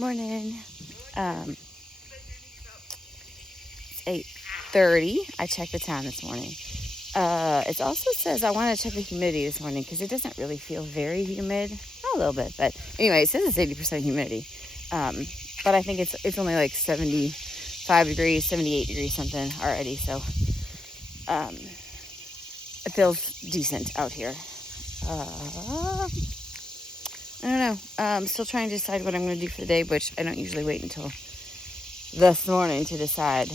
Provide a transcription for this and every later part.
Morning. It's 8:30. I checked the time this morning. It also says I want to check the humidity this morning because it doesn't really feel very humid. A little bit, but anyway, it says it's 80% humidity. But I think it's only like 75 degrees, 78 degrees something already. So it feels decent out here. I don't know. I'm still trying to decide what I'm going to do for the day, which I don't usually wait until this morning to decide.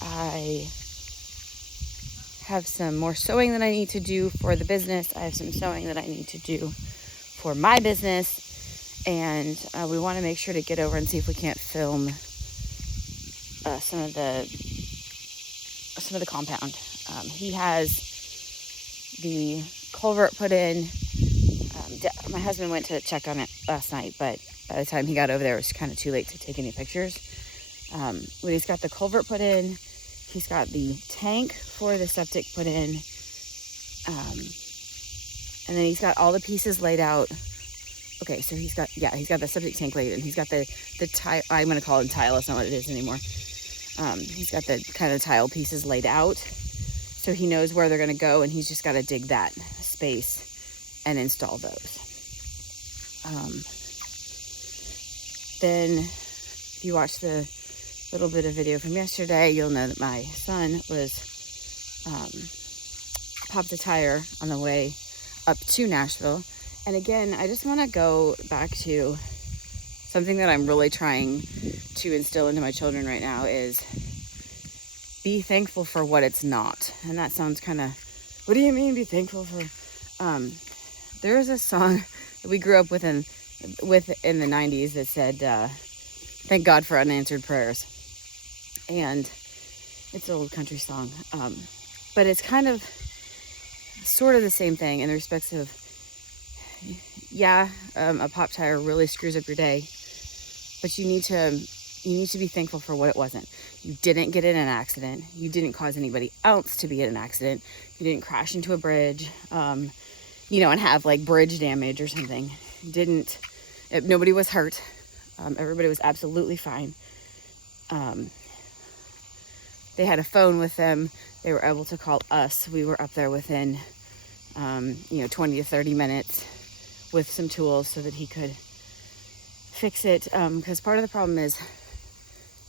I have some more sewing that I need to do for the business. I have some sewing that I need to do for my business. And we want to make sure to get over and see if we can't film some of the compound. He has the culvert put in. My husband went to check on it last night, but by the time he got over there, it was kind of too late to take any pictures. But he's got the culvert put in. He's got the tank for the septic put in. And then he's got all the pieces laid out. Okay, so he's got the septic tank laid in. He's got the tile, I'm going to call it tile. That's not what it is anymore. He's got the kind of tile pieces laid out. So he knows where they're going to go, and he's just got to dig that space and install those. Then if you watch the little bit of video from yesterday, you'll know that my son was popped a tire on the way up to Nashville. And again, I just want to go back to something that I'm really trying to instill into my children right now is be thankful for what it's not. And that sounds kind of, what do you mean be thankful for? There is a song that we grew up with in the 90s that said, thank God for unanswered prayers. And it's an old country song. But it's kind of sort of the same thing in the respects of, a pop tire really screws up your day, but you need to be thankful for what it wasn't. You didn't get in an accident. You didn't cause anybody else to be in an accident. You didn't crash into a bridge, and have like bridge damage or something. Nobody was hurt. Everybody was absolutely fine. They had a phone with them. They were able to call us. We were up there within, 20 to 30 minutes with some tools so that he could fix it. Because part of the problem is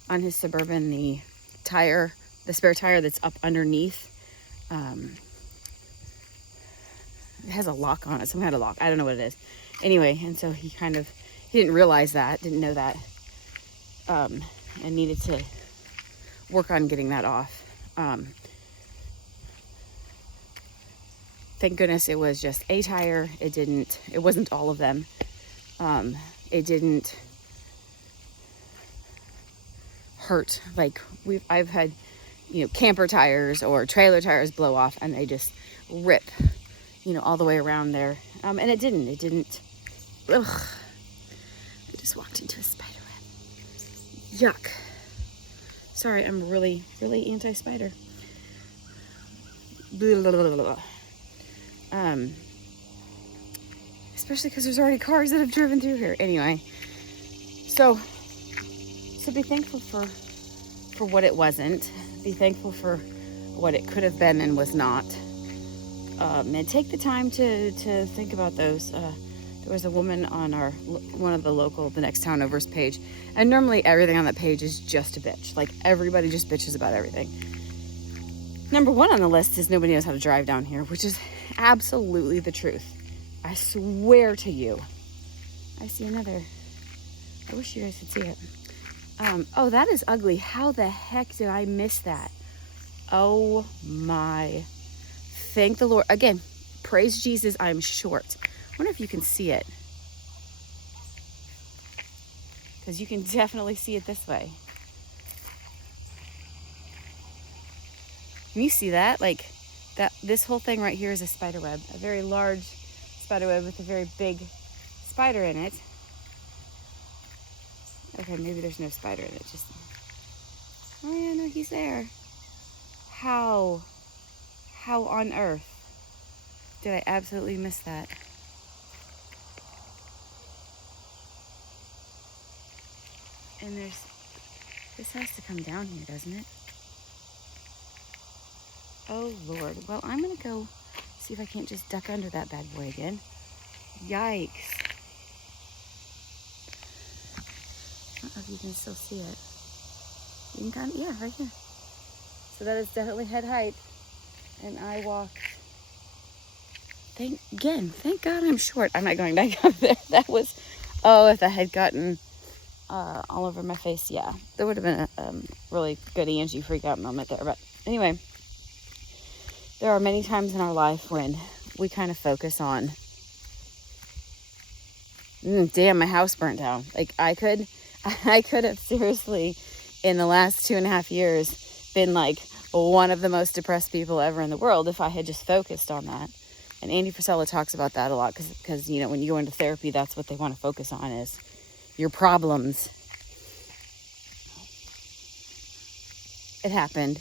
on his Suburban, the spare tire that's up underneath, it has a lock on it. Someone had a lock. I don't know what it is. Anyway, and so he didn't realize that, didn't know that, and needed to work on getting that off. Thank goodness it was just a tire. It wasn't all of them. It didn't hurt. Like I've had, camper tires or trailer tires blow off and they just rip, all the way around there. And it didn't. Ugh. I just walked into a spider web. Yuck. Sorry, I'm really, really anti-spider. Blah, blah, blah, blah. Especially because there's already cars that have driven through here. Anyway, so be thankful for what it wasn't. Be thankful for what it could have been and was not. And take the time to think about those. There was a woman on one of the Next Town Over's page, and normally everything on that page is just a bitch. Like everybody just bitches about everything. Number one on the list is nobody knows how to drive down here, which is absolutely the truth. I swear to you. I see another. I wish you guys could see it. Oh, that is ugly. How the heck did I miss that? Oh my. Thank the Lord. Again, praise Jesus, I'm short. I wonder if you can see it. Because you can definitely see it this way. Can you see that? Like, this whole thing right here is a spider web. A very large spider web with a very big spider in it. Okay, maybe there's no spider in it. Oh yeah, no, he's there. How on earth did I absolutely miss that? And this has to come down here, doesn't it? Oh, Lord. Well, I'm going to go see if I can't just duck under that bad boy again. Yikes. I don't know if you can still see it. You can kind of, yeah, right here. So that is definitely head height. And I walked, thank God I'm short. I'm not going back up there. That was, oh, if I had gotten all over my face, yeah. There would have been a really good Angie freak out moment there. But anyway, there are many times in our life when we kind of focus on, damn, my house burnt down. Like I could have seriously in the last 2.5 years been like one of the most depressed people ever in the world if I had just focused on that. And Andy Frisella talks about that a lot because you know, when you go into therapy, that's what they want to focus on is your problems. It happened.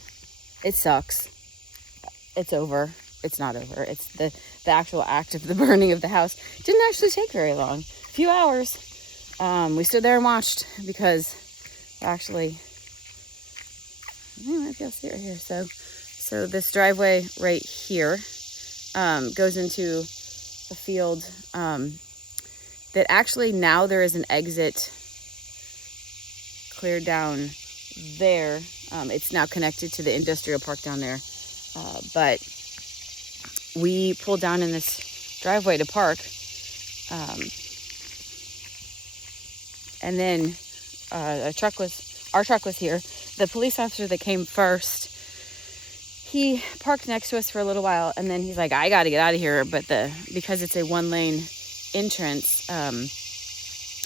It sucks. It's over. It's not over. It's the actual act of the burning of the house. It didn't actually take very long. A few hours. We stood there and watched because actually, maybe I'll see it right here. So this driveway right here goes into a field that actually now there is an exit clear down there. It's now connected to the industrial park down there. But we pulled down in this driveway to park. And then our truck was here. The police officer that came first, he parked next to us for a little while, and then he's like, I got to get out of here. But because it's a 1-lane entrance, and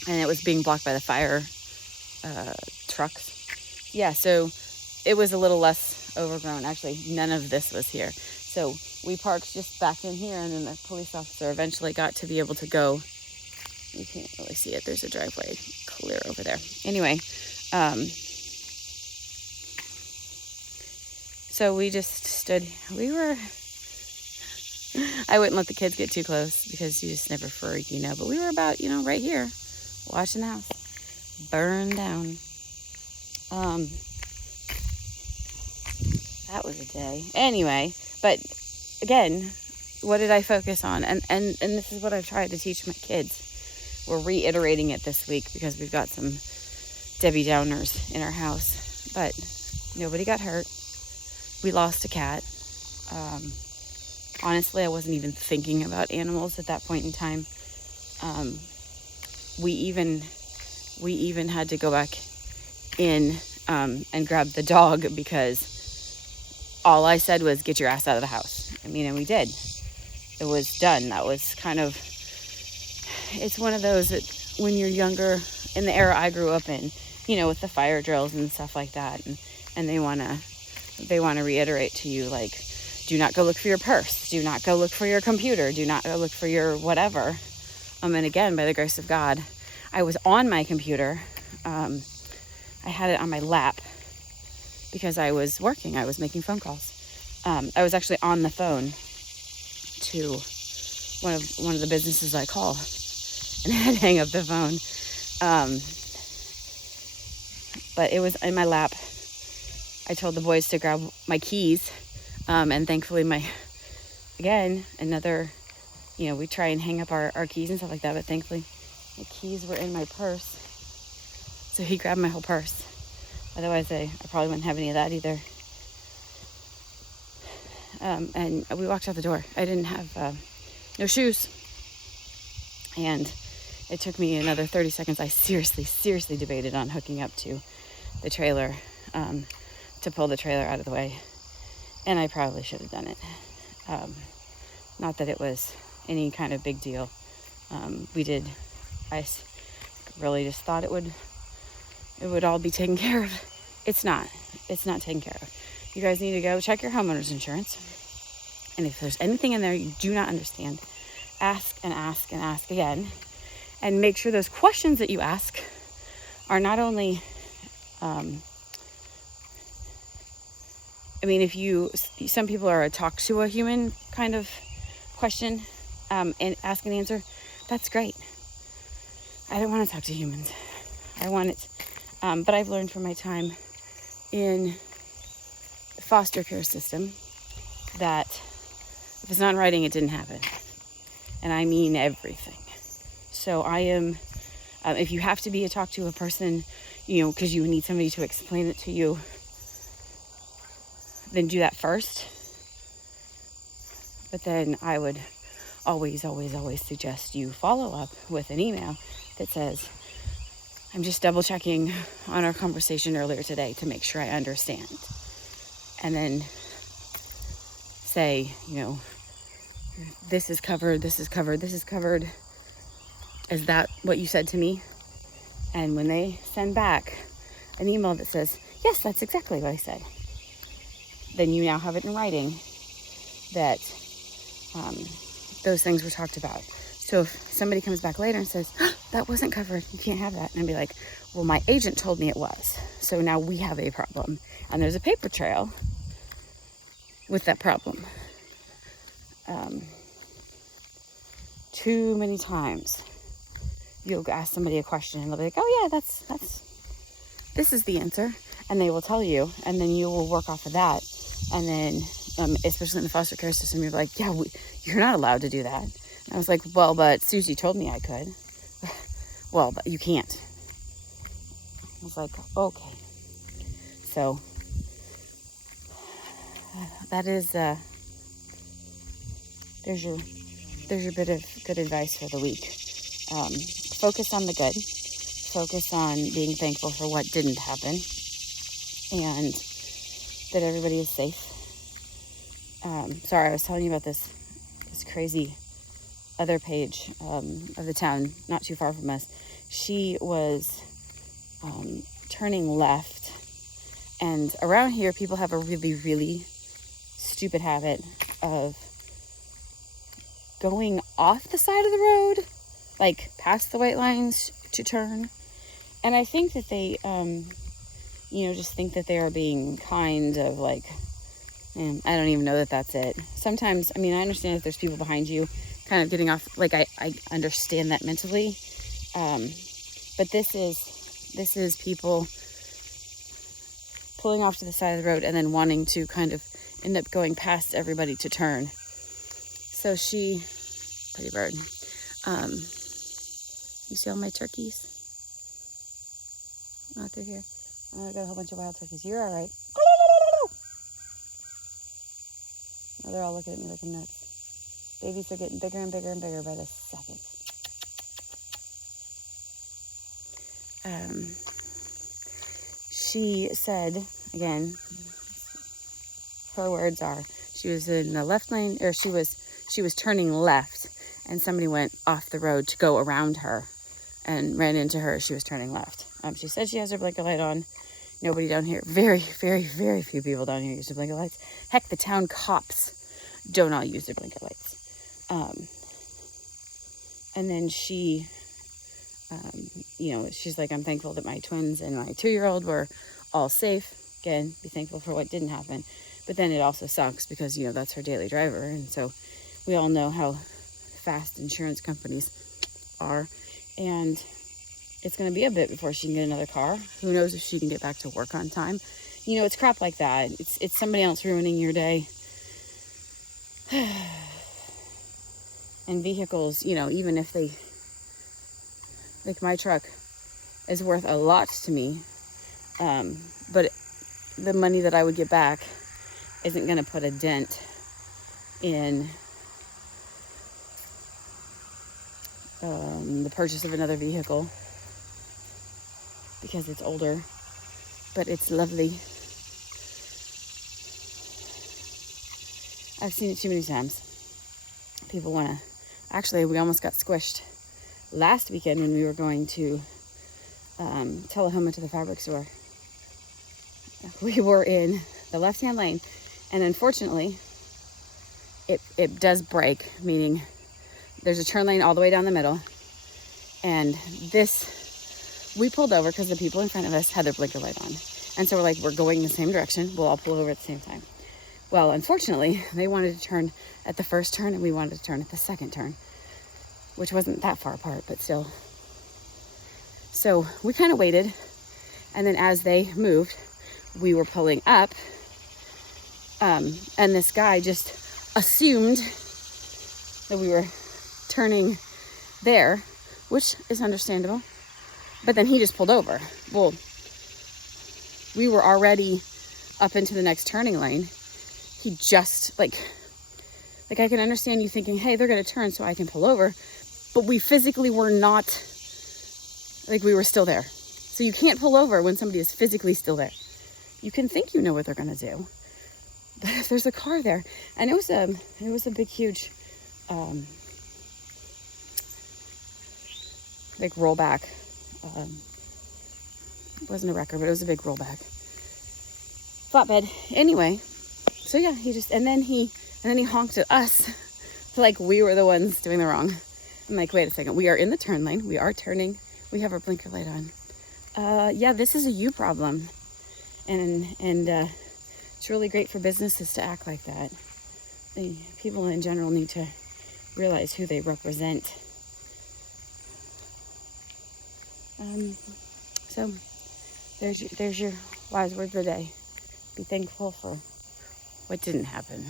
it was being blocked by the fire trucks. Yeah, so it was a little less overgrown. Actually, none of this was here. So we parked just back in here, and then the police officer eventually got to be able to go. You can't really see it. There's a driveway clear over there. Anyway, so we just stood. I wouldn't let the kids get too close because you just never freak, you know. But we were about, right here, watching the house burn down. That was a day. Anyway, but again, what did I focus on? And this is what I've tried to teach my kids. We're reiterating it this week because we've got some Debbie Downers in our house. But nobody got hurt. We lost a cat. Honestly, I wasn't even thinking about animals at that point in time. We even had to go back in and grab the dog because all I said was, get your ass out of the house. And we did. It was done. That was kind of, it's one of those that when you're younger, in the era I grew up in, with the fire drills and stuff like that, and they want to reiterate to you, like, do not go look for your purse, do not go look for your computer, do not go look for your whatever. And again, by the grace of God, I was on my computer. I had it on my lap because I was working. I was making phone calls. I was actually on the phone to one of the businesses I call, and I had to hang up the phone. But it was in my lap. I told the boys to grab my keys, and thankfully we try and hang up our keys and stuff like that, but thankfully my keys were in my purse. So he grabbed my whole purse. Otherwise, I probably wouldn't have any of that either. And we walked out the door. I didn't have no shoes. And it took me another 30 seconds. I seriously debated on hooking up to the trailer to pull the trailer out of the way. And I probably should have done it. Not that it was any kind of big deal. I really just thought it would all be taken care of. It's not taken care of. You guys need to go check your homeowner's insurance. And if there's anything in there you do not understand, ask and ask and ask again. And make sure those questions that you ask are not only, some people are a talk to a human kind of question, and ask and answer. That's great. I don't want to talk to humans. I want But I've learned from my time in the foster care system that if it's not in writing, it didn't happen. And I mean everything. So I am, if you have to talk to a person, because you need somebody to explain it to you, then do that first. But then I would always suggest you follow up with an email that says, I'm just double checking on our conversation earlier today to make sure I understand. And then say, this is covered, this is covered, this is covered. Is that what you said to me? And when they send back an email that says, yes, that's exactly what I said, then you now have it in writing that those things were talked about. So if somebody comes back later and says, that wasn't covered, you can't have that. And I'd be like, well, my agent told me it was. So now we have a problem. And there's a paper trail with that problem. Too many times you'll ask somebody a question and they'll be like, oh yeah, this is the answer. And they will tell you, and then you will work off of that. And then, especially in the foster care system, you're like, yeah, you're not allowed to do that. And I was like, well, but Susie told me I could. Well, but you can't. I was like, okay. So that is, there's your bit of good advice for the week. Focus on the good. Focus on being thankful for what didn't happen. And that everybody is safe. Sorry, I was telling you about this crazy other page of the town not too far from us. She was turning left, and around here people have a really, really stupid habit of going off the side of the road, like past the white lines to turn. And I think that they just think that they are being kind of like, I don't even know that that's it. Sometimes, I understand if there's people behind you kind of getting off, like I understand that mentally. But this is people pulling off to the side of the road and then wanting to kind of end up going past everybody to turn. So pretty bird. You see all my turkeys? Not through here. Oh, I got a whole bunch of wild turkeys. You're all right. Oh, they're all looking at me like I'm nuts. Babies are getting bigger and bigger and bigger by the second. She said, again, her words are, she was in the left lane, or she was turning left, and somebody went off the road to go around her and ran into her as she was turning left. She said she has her blinker light on. Nobody down here, very, very, very few people down here use their blinker lights. Heck, the town cops don't all use their blinker lights. And then she, she's like, I'm thankful that my twins and my 2-year-old were all safe. Again, be thankful for what didn't happen. But then it also sucks because, that's her daily driver. And so we all know how fast insurance companies are. And it's going to be a bit before she can get another car. Who knows if she can get back to work on time. It's crap like that. It's somebody else ruining your day. And vehicles, even if they, like my truck is worth a lot to me. But the money that I would get back isn't going to put a dent in the purchase of another vehicle because it's older, but it's lovely. I've seen it too many times. People want to, actually we almost got squished last weekend when we were going to Tullahoma to the fabric store. We were in the left-hand lane, and unfortunately it does break, meaning there's a turn lane all the way down the middle, and we pulled over because the people in front of us had their blinker light on, and so we're like, we're going the same direction, we'll all pull over at the same time. Well, unfortunately, they wanted to turn at the first turn and we wanted to turn at the second turn, which wasn't that far apart, but still. So we kind of waited, And then as they moved, we were pulling up. And this guy just assumed that we were turning there, which is understandable. But then he just pulled over. Well, we were already up into the next turning lane. He just, like I can understand you thinking, hey, they're going to turn so I can pull over. But we physically were not, like, we were still there. So you can't pull over when somebody is physically still there. You can think you know what they're going to do. But if there's a car there, and it was a big, huge, like rollback. It wasn't a wrecker, but it was a big rollback. Flatbed. Anyway, so yeah, and then he honked at us like we were the ones doing the wrong. I'm like, wait a second, we are in the turn lane. We are turning. We have our blinker light on. Yeah, this is a you problem. And it's really great for businesses to act like that. People in general need to realize who they represent. So there's your wise word for the day. Be thankful for what didn't happen.